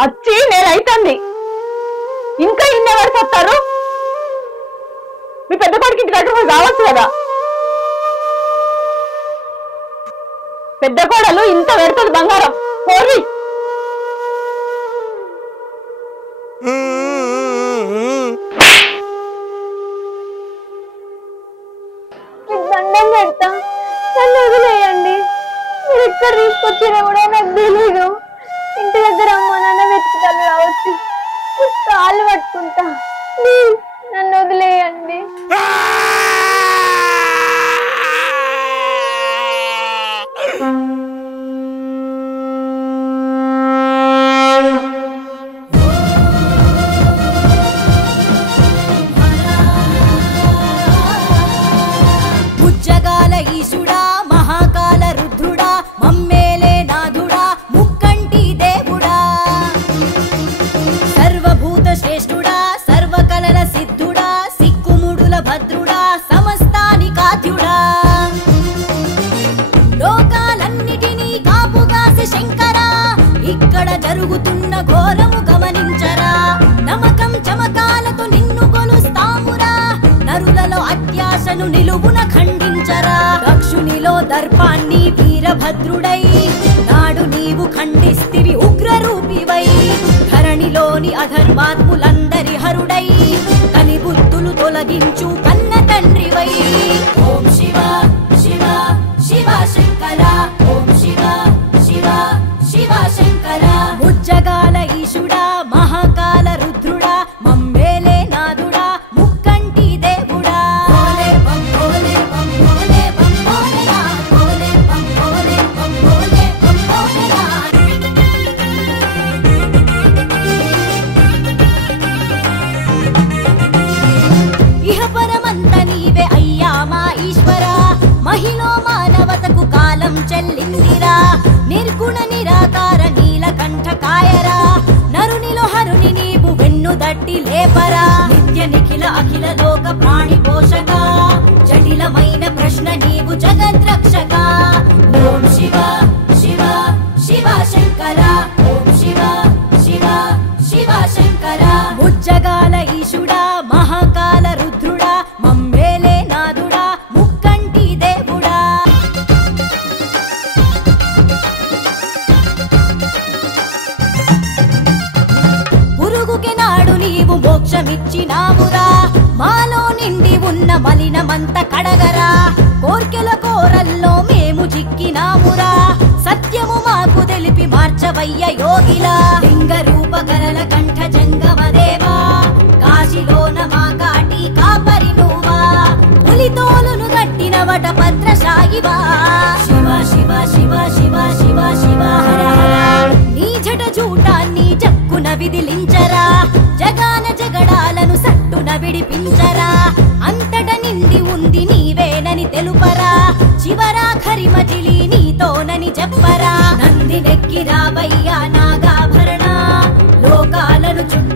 వచ్చి నేనైతుంది ఇంకా ఇన్నెవరు చెప్తారు మీ పెద్ద కొడుకు ఇంటి దగ్గర కావచ్చు కదా పెద్ద కోడలు ఇంత పెడుతుంది బంగారం పోరి దండం పెడతా నన్ను వదిలేయండి మీరు ఇక్కడ తీసుకొచ్చినా కూడా నాకు తెలీదు ఇంటి దగ్గర అమ్మ నాన్న వెతుకుతారు రావచ్చు కాళ్ళు పట్టుకుంటా ప్లీజ్ నన్ను వదిలేయండి జరుగుతున్న ఘోరము గమనించరా నమకం చమకాలతో నిన్ను కొలుస్తామురా నరులలో అత్యాశను నిలువున ఖండించరా దక్షునిలో దర్పాన్ని వీరభద్రుడై నాడు నీవు ఖండిస్తివి ఉగ్రరూపివై ధరణిలోని అధర్మాత్ములందరి హరుడై కలి బుద్ధులు తొలగించు కన్న తండ్రివై ఓం శివ శివ శివ శంకర ఓం శివ శివ శివ శంకర ముజ్జగాల ఈశుడా మహాకాల రుద్రుడా మమ్మేలే నాదుడా ముక్కంటి దేవుడా భోలే బం భోలే బం భోలే బం భోలేరా భోలే బం భోలే బం భోలే బం భోలేరా ఇహ పరమంత నీవే అయ్యా మా ఈశ్వర మహిళ మానవతకు కాలం చెల్లిందిరా నిర్గుణ నిరాకార నీలకంఠ కాయరా నరునిలో హరుని నీవు వెన్ను దట్టి లేపరా నిత్య నిఖిల అఖిల లోక ప్రాణి పోషక జటిలమైన ప్రశ్న నీవు జగద్రక్షక ఓం శివ శివ శివ శంకర ఓం శివ శివ శివ శంకర ముజ్జగాల ఈశుడా మహాకాల రుద్రుడా మమ్మేలే నాదుడా ముక్కంటి దేవుడా పురుగుకి నాడు నీవు మోక్షమిచ్చినావురా మాలో నిండి ఉన్న మలినమంత కడగరా కోర్కెల కోరల్లో మేము చిక్కినామురా సత్యము మాకు తెలిపి మార్చవయ్య యోగిలా లింగ రూపకరల కంఠ జంగమదేవా కాశీలోన మా కాటి కాపరి నువ్వా పులితోలును గట్టిన వట పత్రశాయివా శివ శివ శివ శివ శివ శివ హర హర నీ జట జూటాన్ని జక్కున విదిలించరా జగాన జగడాలను సట్టున విడిపించరా అంతట నిండి ఉంది నీవేనని తెలుపరా చివరాఖరి మజిలి నీతోనని చెప్పరా నంది నెక్కి రావయ్యా నాగాభరణ లోకాలను చుట్టూ